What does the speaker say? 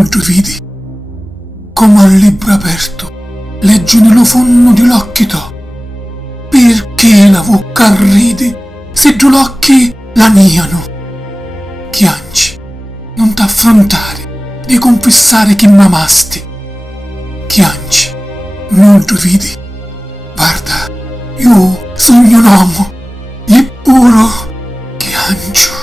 non tu vidi, come al libro aperto, leggi nello fondo di l'occhi to, perché la vucca ridi, se tu l'occhi la niano, chianci, non t'affrontare di confessare chi m'amasti, chianci, non tu vidi, guarda, io sogno un uomo, e puro chiancio.